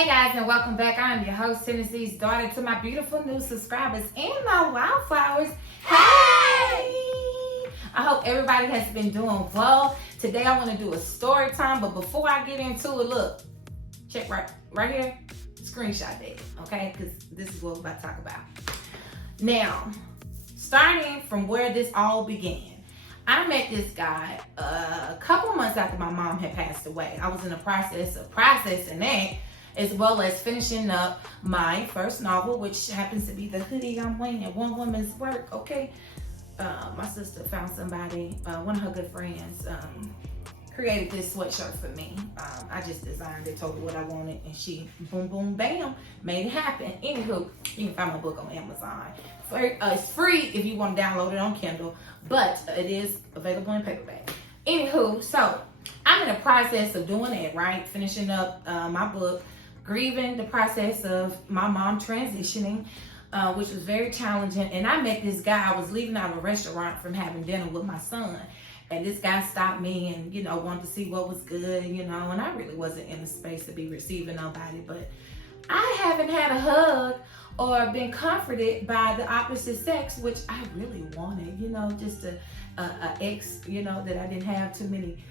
Hey guys, and welcome back. I'm your host, Tennessee's daughter. To my beautiful new subscribers and my wildflowers, hey! I hope everybody has been doing well. Today I want to do a story time, but before I get into it, look, check right here, screenshot that, okay? Because this is what we're about to talk about. Now, starting from where this all began. I met this guy a couple months after my mom had passed away. I was in the process of processing that, as well as finishing up my first novel, which happens to be the hoodie I'm wearing at One Woman's Work, okay? My sister found somebody, one of her good friends, created this sweatshirt for me. I just designed it, told her what I wanted, and she, boom, boom, bam, made it happen. Anywho, you can find my book on Amazon. It's free if you want to download it on Kindle, but it is available in paperback. Anywho, so I'm in the process of doing it, right? Finishing up my book, grieving the process of my mom transitioning, which was very challenging. And I met this guy. I was leaving out of a restaurant from having dinner with my son. And this guy stopped me and, wanted to see what was good, and I really wasn't in the space to be receiving nobody. But I haven't had a hug or been comforted by the opposite sex, which I really wanted, just a ex, that I didn't have too many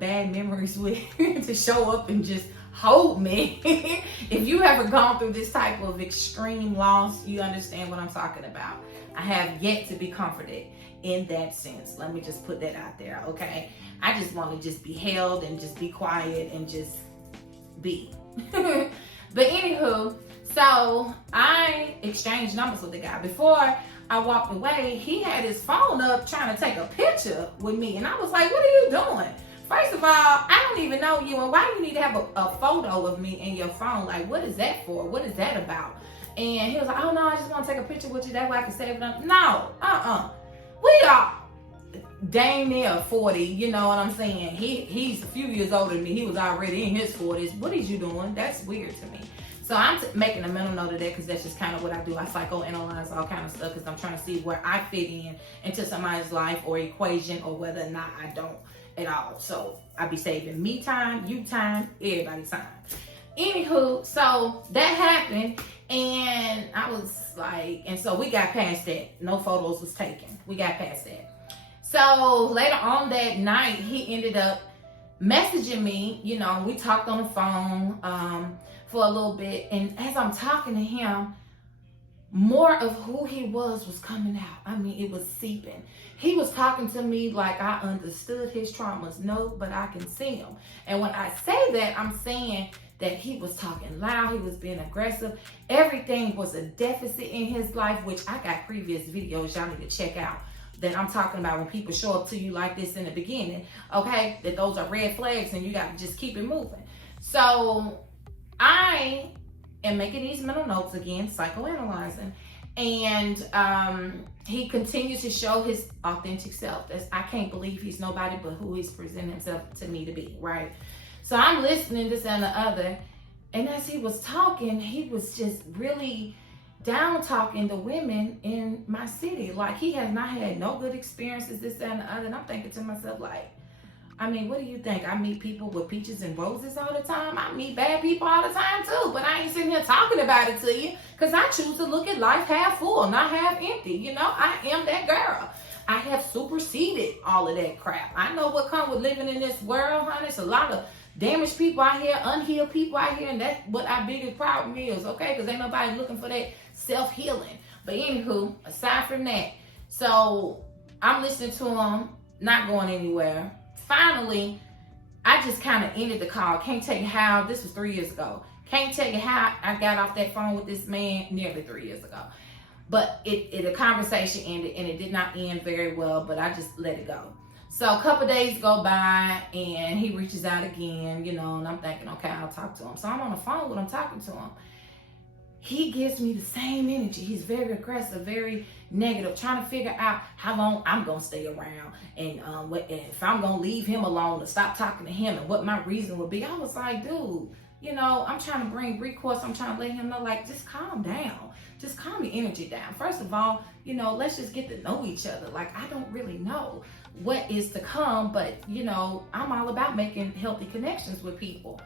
bad memories with to show up and just hold me. If you ever gone through this type of extreme loss, you understand what I'm talking about. I have yet to be comforted in that sense. Let me just put that out there, okay? I just want to just be held and just be quiet and just be. But anywho, so I exchanged numbers with the guy. Before I walked away, he had his phone up trying to take a picture with me. And I was like, what are you doing? First of all, I don't even know you, and why you need to have a photo of me in your phone? Like, what is that for? What is that about? And he was like, oh no, I just want to take a picture with you. That way I can save it up. No, we are dang near 40, you know what I'm saying? He's a few years older than me. He was already in his 40s. What is you doing? That's weird to me. So I'm making a mental note of that because that's just kind of what I do. I psychoanalyze all kind of stuff because I'm trying to see where I fit into somebody's life or equation, or whether or not I don't at all. So I be saving me time, you time, everybody's time. Anywho, so that happened, and I was like, and so we got past that. No photos was taken. We got past that. So later on that night, he ended up messaging me. We talked on the phone for a little bit, and as I'm talking to him, more of who he was coming out. I mean, it was seeping. He was talking to me like I understood his traumas. No, but I can see him. And when I say that, I'm saying that he was talking loud. He was being aggressive. Everything was a deficit in his life, which I got previous videos y'all need to check out. That I'm talking about when people show up to you like this in the beginning, okay? That those are red flags and you got to just keep it moving. So I am making these mental notes again, psychoanalyzing, and he continues to show his authentic self. I can't believe he's nobody but who he's presenting himself to me to be, right? So I'm listening this and the other, and as he was talking, he was just really down talking the women in my city. Like, he has not had no good experiences, this and the other, and I'm thinking to myself, like, I mean, what do you think? I meet people with peaches and roses all the time. I meet bad people all the time too, but I ain't sitting here talking about it to you because I choose to look at life half full, not half empty. I am that girl. I have superseded all of that crap. I know what comes with living in this world, honey. It's a lot of damaged people out here, unhealed people out here, and that's what our biggest problem is, okay? Because ain't nobody looking for that self-healing. But anywho, aside from that, so I'm listening to him, not going anywhere. Finally, I just kind of ended the call. Can't tell you how. This was 3 years ago. Can't tell you how I got off that phone with this man nearly 3 years ago. But the conversation ended, and it did not end very well, but I just let it go. So a couple days go by, and he reaches out again, and I'm thinking, okay, I'll talk to him. So I'm on the phone with him, talking to him. He gives me the same energy. He's very aggressive, very negative, trying to figure out how long I'm going to stay around, and if I'm going to leave him alone and stop talking to him, and what my reason would be. I was like, dude, I'm trying to bring recourse. I'm trying to let him know, like, just calm down. Just calm your energy down. First of all, let's just get to know each other. Like, I don't really know what is to come, but, I'm all about making healthy connections with people.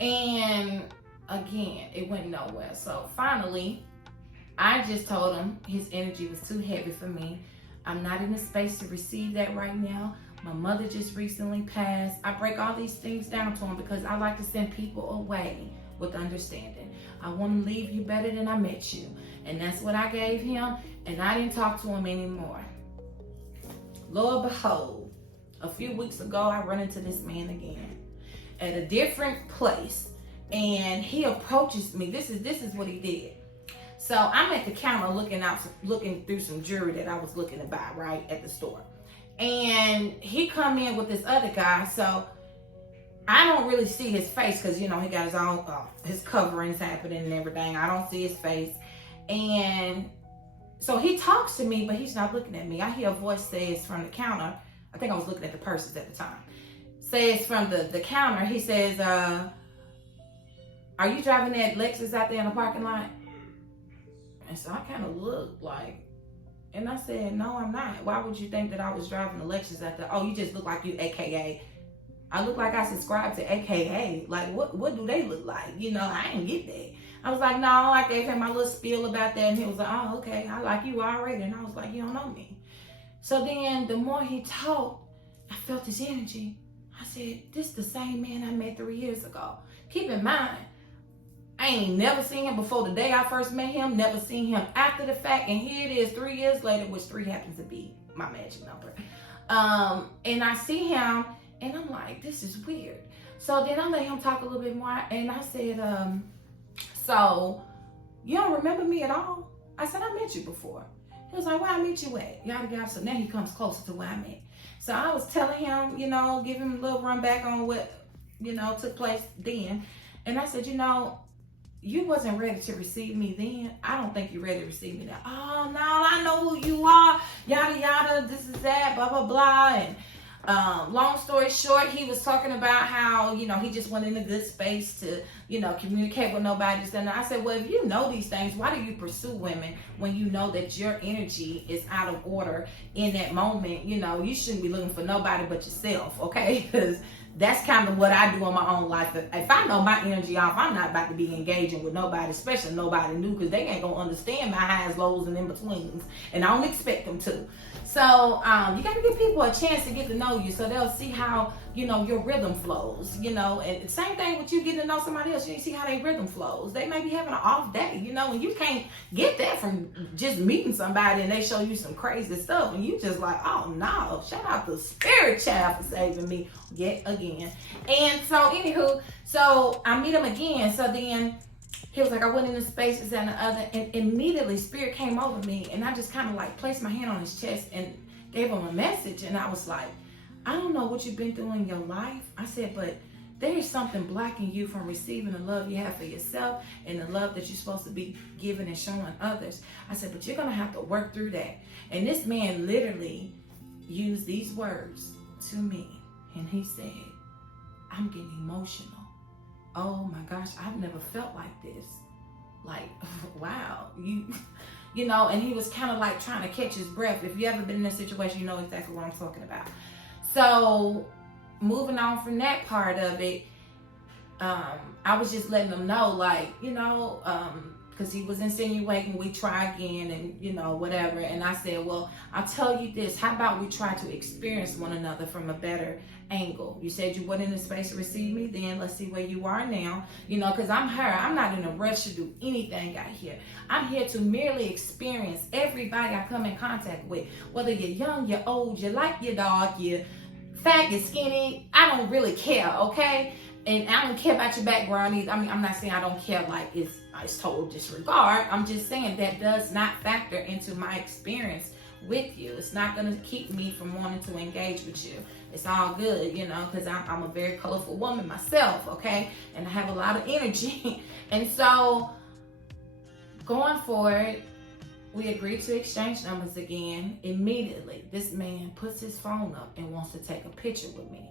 And again, it went nowhere. So finally, I just told him his energy was too heavy for me. I'm not in the space to receive that right now. My mother just recently passed. I break all these things down to him because I like to send people away with understanding. I want to leave you better than I met you. And that's what I gave him. And I didn't talk to him anymore. Lo and behold, a few weeks ago, I run into this man again at a different place. And he approaches me. This is what he did. So I'm at the counter looking through some jewelry that I was looking to buy, right, at the store. And he come in with this other guy. So I don't really see his face because, he got his own, his coverings happening and everything. I don't see his face. And so he talks to me, but he's not looking at me. I hear a voice says from the counter. I think I was looking at the purses at the time. Says from the counter, he says, are you driving that Lexus out there in the parking lot? And so I kind of looked like, and I said, no, I'm not. Why would you think that I was driving the Lexus out there? Oh, you just look like you, AKA. I look like I subscribe to AKA. Like, what do they look like? I didn't get that. I was like, no, I gave him my little spiel about that. And he was like, oh, okay, I like you already. And I was like, you don't know me. So then the more he talked, I felt his energy. I said, this is the same man I met 3 years ago. Keep in mind, I ain't never seen him before the day I first met him, never seen him after the fact, and here it is 3 years later, which 3 happens to be my magic number. And I see him, and I'm like, this is weird. So then I let him talk a little bit more, and I said, so you don't remember me at all? I said, I met you before. He was like, where I meet you at? Yada yada. So now he comes closer to where I met. So I was telling him, give him a little run back on what, took place then. And I said, you wasn't ready to receive me then. I don't think you're ready to receive me now. Oh, no, I know who you are. Yada, yada, this is that, blah, blah, blah. And long story short, he was talking about how, he just went in a good space to, communicate with nobody. And I said, well, if you know these things, why do you pursue women when you know that your energy is out of order in that moment? You shouldn't be looking for nobody but yourself, okay? Because that's kind of what I do in my own life. If I know my energy off, I'm not about to be engaging with nobody, especially nobody new, because they ain't going to understand my highs, lows, and in-betweens. And I don't expect them to. So you got to give people a chance to get to know you so they'll see how, your rhythm flows, And same thing with you getting to know somebody else. You see how their rhythm flows. They may be having an off day, and you can't get that from just meeting somebody and they show you some crazy stuff. And you just like, oh, no. Shout out to Spirit Child for saving me yet again. And so, anywho, so I meet him again. So then he was like, I went into spaces and the other, and immediately Spirit came over me, and I just kind of like placed my hand on his chest and gave him a message. And I was like, I don't know what you've been through in your life. I said, but there is something blocking you from receiving the love you have for yourself and the love that you're supposed to be giving and showing others. I said, but you're going to have to work through that. And this man literally used these words to me. And he said, I'm getting emotional. Oh my gosh, I've never felt like this. Like, wow, and he was kind of like trying to catch his breath. If you ever been in this situation, you know exactly what I'm talking about. So moving on from that part of it, I was just letting them know, like, because he was insinuating we try again and, whatever. And I said, well, I'll tell you this. How about we try to experience one another from a better angle? You said you weren't in the space to receive me then. Let's see where you are now. Because I'm her. I'm not in a rush to do anything out here. I'm here to merely experience everybody I come in contact with. Whether you're young, you're old, you like your dog, you're fat, you're skinny. I don't really care, okay? And I don't care about your background either. I mean, I'm not saying I don't care like it's total disregard. I'm just saying that does not factor into my experience with you. It's not going to keep me from wanting to engage with you. It's all good, because I'm a very colorful woman myself, okay? And I have a lot of energy. And so going forward, we agreed to exchange numbers again. Immediately, this man puts his phone up and wants to take a picture with me.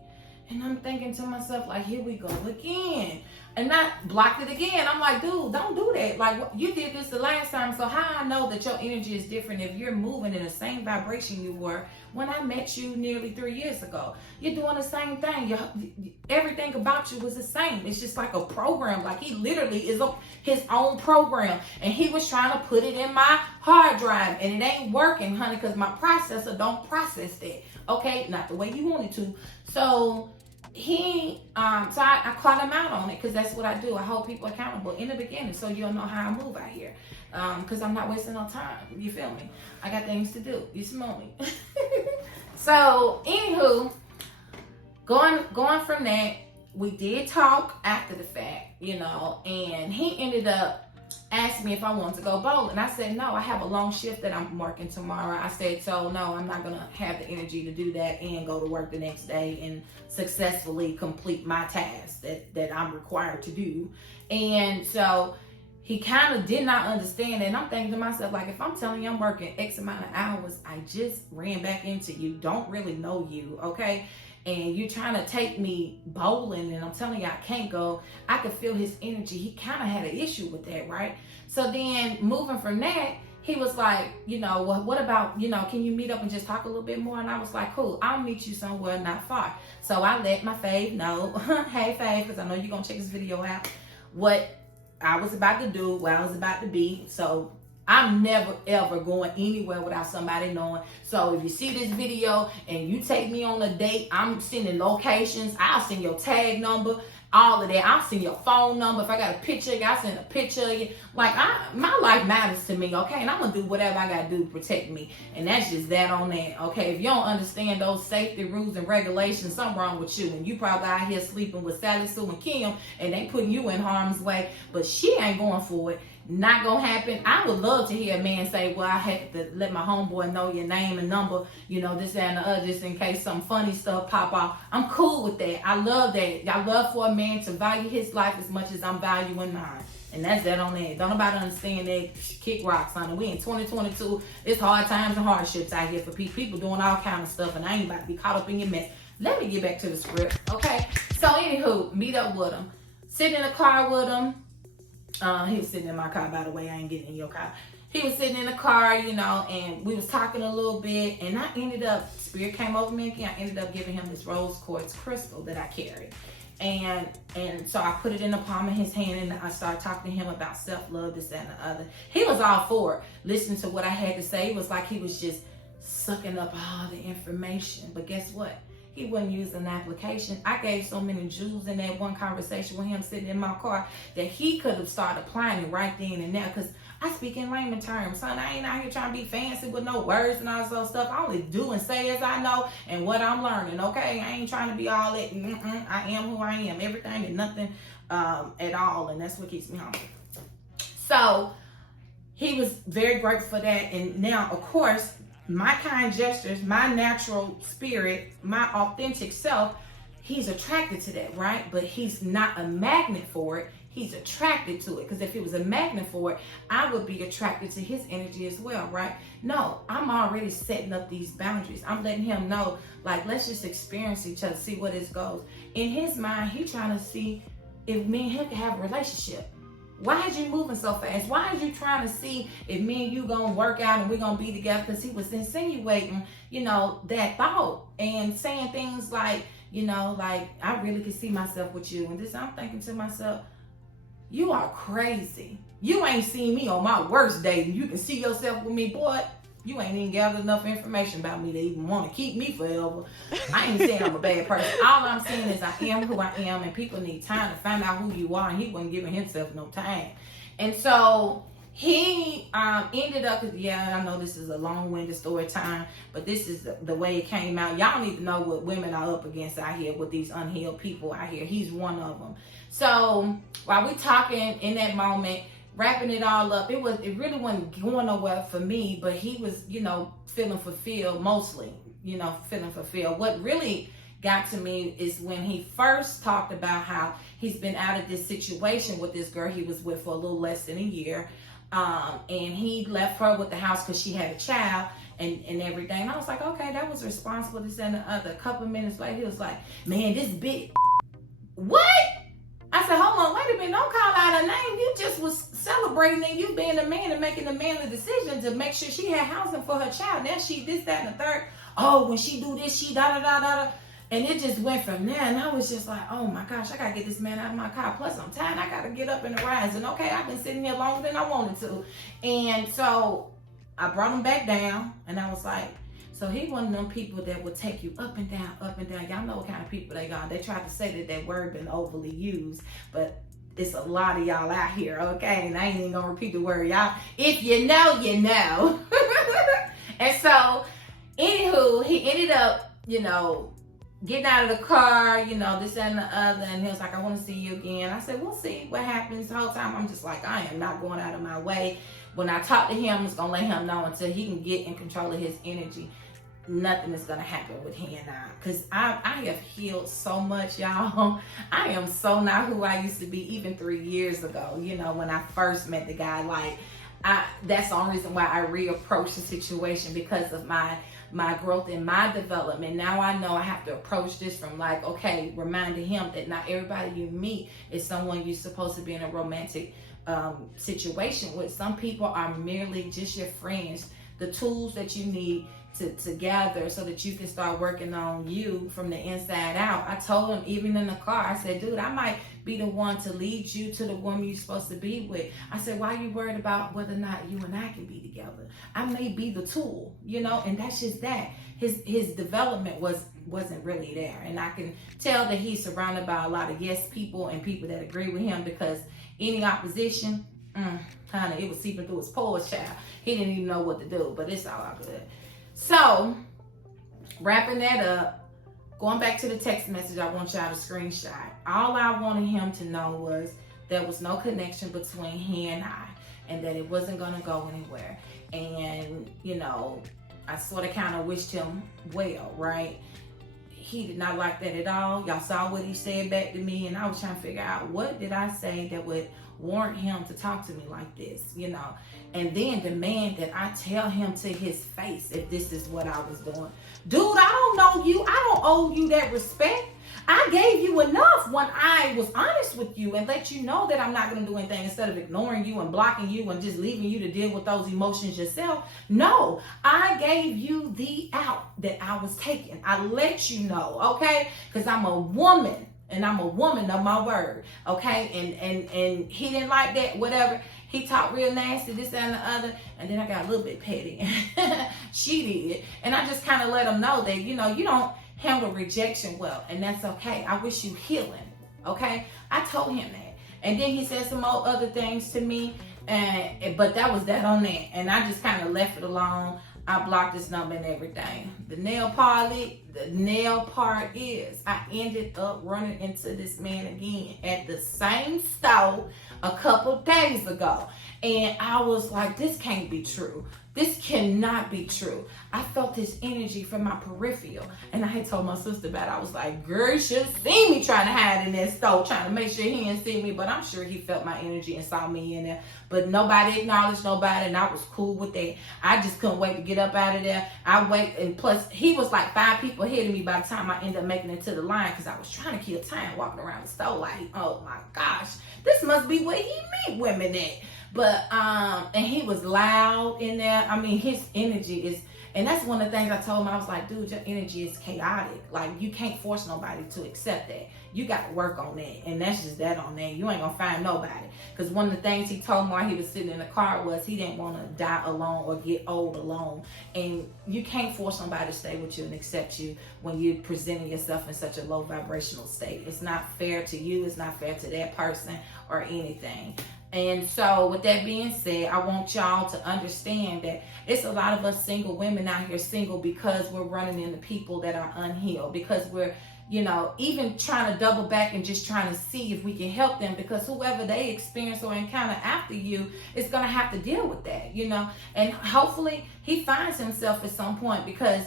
And I'm thinking to myself, like, here we go again. and not blocked it again. I'm like, dude, don't do that. Like, you did this the last time, so how I know that your energy is different if you're moving in the same vibration you were when I met you nearly 3 years ago? You're doing the same thing. Everything about you was the same. It's just like a program. Like, he literally is his own program, and he was trying to put it in my hard drive, and it ain't working, honey, because my processor don't process that. Okay, not the way you want it to. So I caught him out on it, because that's what I do. I hold people accountable in the beginning, so you'll know how I move out here. Because I'm not wasting no time. You feel me? I got things to do. You smell me? So, anywho, going from that, we did talk after the fact, and he ended up asking me if I wanted to go bowling. I said, no, I have a long shift that I'm working tomorrow. I said, so no, I'm not going to have the energy to do that and go to work the next day and successfully complete my task that I'm required to do. And so he kind of did not understand. And I'm thinking to myself, like, if I'm telling you I'm working X amount of hours, I just ran back into you, don't really know you, okay? And you're trying to take me bowling, and I'm telling you I can't go. I could feel his energy. He kind of had an issue with that, right? So then moving from that, he was like, well, what about, can you meet up and just talk a little bit more? And I was like, cool, I'll meet you somewhere not far. So I let my fave know, hey fave, because I know you're going to check this video out, what I was about to do, where I was about to be. So I'm never ever going anywhere without somebody knowing. So if you see this video and you take me on a date, I'm sending locations. I'll send your tag number, all of that. I'll send your phone number. If I got a picture, I'll send a picture of you. Like, my life matters to me, okay? And I'm gonna do whatever I gotta do to protect me. And that's just that on that, okay? If you don't understand those safety rules and regulations, something wrong with you. And you probably out here sleeping with Sally, Sue, and Kim, and they putting you in harm's way. But she ain't going for it. Not gonna happen. I would love to hear a man say, well, I had to let my homeboy know your name and number, this, that, and the other, just in case some funny stuff pop off. I'm cool with that. I love that. I love for a man to value his life as much as I'm valuing mine. And that's that on that. Don't nobody understand that. Kick rocks, honey. We in 2022. It's hard times and hardships out here for people. People doing all kind of stuff, and I ain't about to be caught up in your mess. Let me get back to the script, okay? So, anywho, meet up with him. Sit in the car with him. He was sitting in my car, by the way. I ain't getting in your car. He was sitting in the car, and we was talking a little bit, and I ended up, spirit came over me again. I ended up giving him this rose quartz crystal that I carry. And so I put it in the palm of his hand, and I started talking to him about self-love, this, that, and the other. He was all for it. Listening to what I had to say, it was like he was just sucking up all the information. But guess what? He wasn't using an application. I gave so many jewels in that one conversation with him sitting in my car that he could have started applying it right then and there, because I speak in layman terms. Son, I ain't out here trying to be fancy with no words and all that stuff. I only do and say as I know and what I'm learning, okay? I ain't trying to be all that. I am who I am. Everything and nothing at all, and that's what keeps me humble. So he was very grateful for that, and now, of course, my kind gestures, my natural spirit, my authentic self, he's attracted to that, right? But he's not a magnet for it. He's attracted to it. Because if he was a magnet for it, I would be attracted to his energy as well, right? No, I'm already setting up these boundaries. I'm letting him know, like, let's just experience each other, see where this goes. In his mind, he's trying to see if me and him can have a relationship. Why is you moving so fast? Why is you trying to see if me and you gonna work out and we're gonna be together? Because he was insinuating, that thought and saying things like, like, I really could see myself with you. And this, I'm thinking to myself, you are crazy. You ain't seen me on my worst day and you can see yourself with me, boy. You ain't even gathered enough information about me to even want to keep me forever. I ain't saying I'm a bad person. All I'm saying is I am who I am, and people need time to find out who you are, and he wasn't giving himself no time. And so he ended up, I know this is a long-winded story time, but this is the way it came out. Y'all need to know what women are up against out here with these unhealed people out here. He's one of them. So while we talking in that moment, wrapping it all up, it really wasn't going nowhere for me, but he was, feeling fulfilled, mostly, feeling fulfilled. What really got to me is when he first talked about how he's been out of this situation with this girl he was with for a little less than a year. And he left her with the house because she had a child and everything. And I was like, okay, that was responsible, this and the other. A couple of minutes later, he was like, man, this bitch, what? I said, hold on, wait a minute, don't call out her name. You just was celebrating and you being the man and making the manly decision to make sure she had housing for her child. Now she this, that, and the third. Oh, when she do this, she da-da-da-da-da. And it just went from there. And I was just like, oh my gosh, I got to get this man out of my car. Plus, I'm tired. I got to get up and rise. And okay, I've been sitting here longer than I wanted to. And so I brought him back down. And I was like, so he one of them people that will take you up and down, up and down. Y'all know what kind of people they are. They try to say that word been overly used, but it's a lot of y'all out here, okay? And I ain't even gonna repeat the word, y'all. If you know, you know. And so, anywho, he ended up, getting out of the car, this and the other. And he was like, I want to see you again. I said, we'll see what happens. The whole time, I'm just like, I am not going out of my way. When I talk to him, I'm just gonna let him know until he can get in control of his energy. Nothing is gonna happen with he and I, because I have healed so much, y'all. I am so not who I used to be even 3 years ago. When I first met the guy, that's the only reason why I reapproached the situation, because of my growth and my development. Now I know I have to approach this from reminding him that not everybody you meet is someone you're supposed to be in a romantic situation with. Some people are merely just your friends, the tools that you need to gather so that you can start working on you from the inside out. I told him, even in the car, I said, dude, I might be the one to lead you to the woman you're supposed to be with. I said, why are you worried about whether or not you and I can be together? I may be the tool, and that's just that. His development wasn't really there. And I can tell that he's surrounded by a lot of yes people and people that agree with him, because any opposition, honey, it was seeping through his pores, child. He didn't even know what to do, but it's all good. So, wrapping that up, going back to the text message I want y'all to screenshot. All I wanted him to know was there was no connection between he and I, and that it wasn't going to go anywhere. And, I sort of kind of wished him well, right? He did not like that at all. Y'all saw what he said back to me, and I was trying to figure out, what did I say that would warrant him to talk to me like this, and then demand that I tell him to his face if this is what I was doing. Dude, I don't know you. I don't owe you that respect. I gave you enough when I was honest with you and let you know that I'm not going to do anything, instead of ignoring you and blocking you and just leaving you to deal with those emotions yourself. No, I gave you the out that I was taking. I let you know, okay? Because I'm a woman. And I'm a woman of my word, okay? And he didn't like that, whatever. He talked real nasty, this and the other. And then I got a little bit petty. She did. And I just kind of let him know that, you don't handle rejection well. And that's okay. I wish you healing, okay? I told him that. And then he said some more other things to me. But that was that on that. And I just kind of left it alone. I blocked his number and everything. The nail part is I ended up running into this man again at the same store a couple days ago. And I was like, this can't be true. This cannot be true. I felt this energy from my peripheral. And I had told my sister about it. I was like, girl, you should have seen me trying to hide in that store, trying to make sure he didn't see me. But I'm sure he felt my energy and saw me in there. But nobody acknowledged nobody, and I was cool with that. I just couldn't wait to get up out of there. I wait, and plus, he was like 5 people ahead of me by the time I ended up making it to the line, because I was trying to kill time walking around the store like, oh my gosh, this must be where he meet women at. But, and he was loud in there. I mean, his energy is, and that's one of the things I told him. I was like, dude, your energy is chaotic. Like, you can't force nobody to accept that. You got to work on that. And that's just that on that. You ain't going to find nobody. Because one of the things he told me while he was sitting in the car was he didn't want to die alone or get old alone. And you can't force somebody to stay with you and accept you when you're presenting yourself in such a low vibrational state. It's not fair to you. It's not fair to that person or anything. And so with that being said, I want y'all to understand that it's a lot of us single women out here single because we're running into people that are unhealed, because we're, even trying to double back and just trying to see if we can help them, because whoever they experience or encounter after you is going to have to deal with that, and hopefully he finds himself at some point, because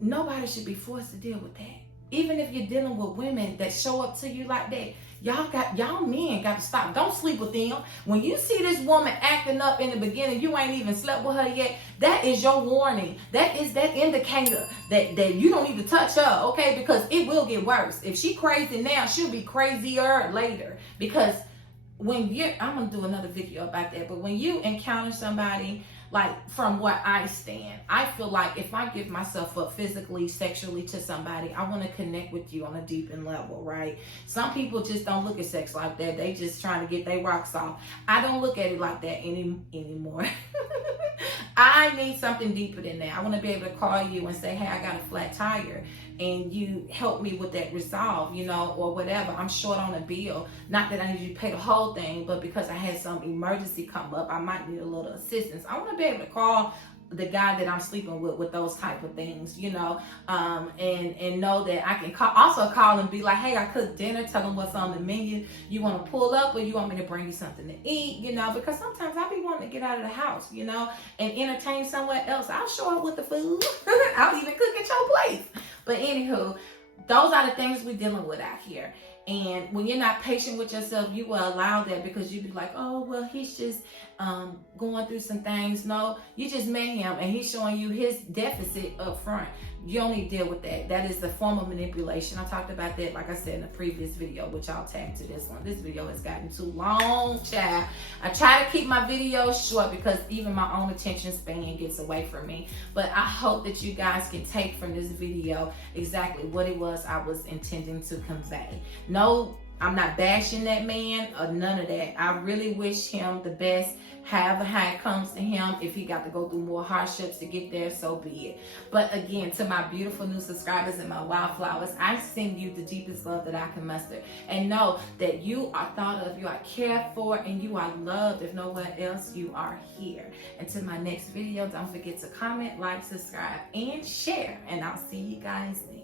nobody should be forced to deal with that. Even if you're dealing with women that show up to you like that, y'all men got to stop. Don't sleep with them. When you see this woman acting up in the beginning, you ain't even slept with her yet. That is your warning. That is that indicator that you don't need to touch her, okay? Because it will get worse. If she crazy now, she'll be crazier later. Because I'm gonna do another video about that, but when you encounter somebody, like from where I stand, I feel like if I give myself up physically, sexually to somebody, I want to connect with you on a deeper level, right? Some people just don't look at sex like that. They just trying to get their rocks off. I don't look at it like that anymore. I need something deeper than that. I want to be able to call you and say, hey, I got a flat tire, and you help me with that resolve, or whatever. I'm short on a bill. Not that I need you to pay the whole thing, but because I had some emergency come up, I might need a little assistance. I want to be able to call the guy that I'm sleeping with those type of things, and know that I can also call and be like, hey, I cooked dinner, tell them what's on the menu. You want to pull up, or you want me to bring you something to eat, because sometimes I be wanting to get out of the house, and entertain somewhere else. I'll show up with the food. I'll even cook at your place. But anywho, those are the things we're dealing with out here. And when you're not patient with yourself, you will allow that, because you be like, oh, well, he's just going through some things. No, you just met him and he's showing you his deficit up front. You don't need to deal with that. That is the form of manipulation. I talked about that, like I said, in the previous video, which I'll tag to this one. This video has gotten too long, child. I try to keep my videos short because even my own attention span gets away from me. But I hope that you guys can take from this video exactly what it was I was intending to convey. No, I'm not bashing that man or none of that. I really wish him the best, however how it comes to him. If he got to go through more hardships to get there, so be it. But again, to my beautiful new subscribers and my wildflowers, I send you the deepest love that I can muster. And know that you are thought of, you are cared for, and you are loved. If nowhere else, you are here. Until my next video, don't forget to comment, like, subscribe, and share. And I'll see you guys then.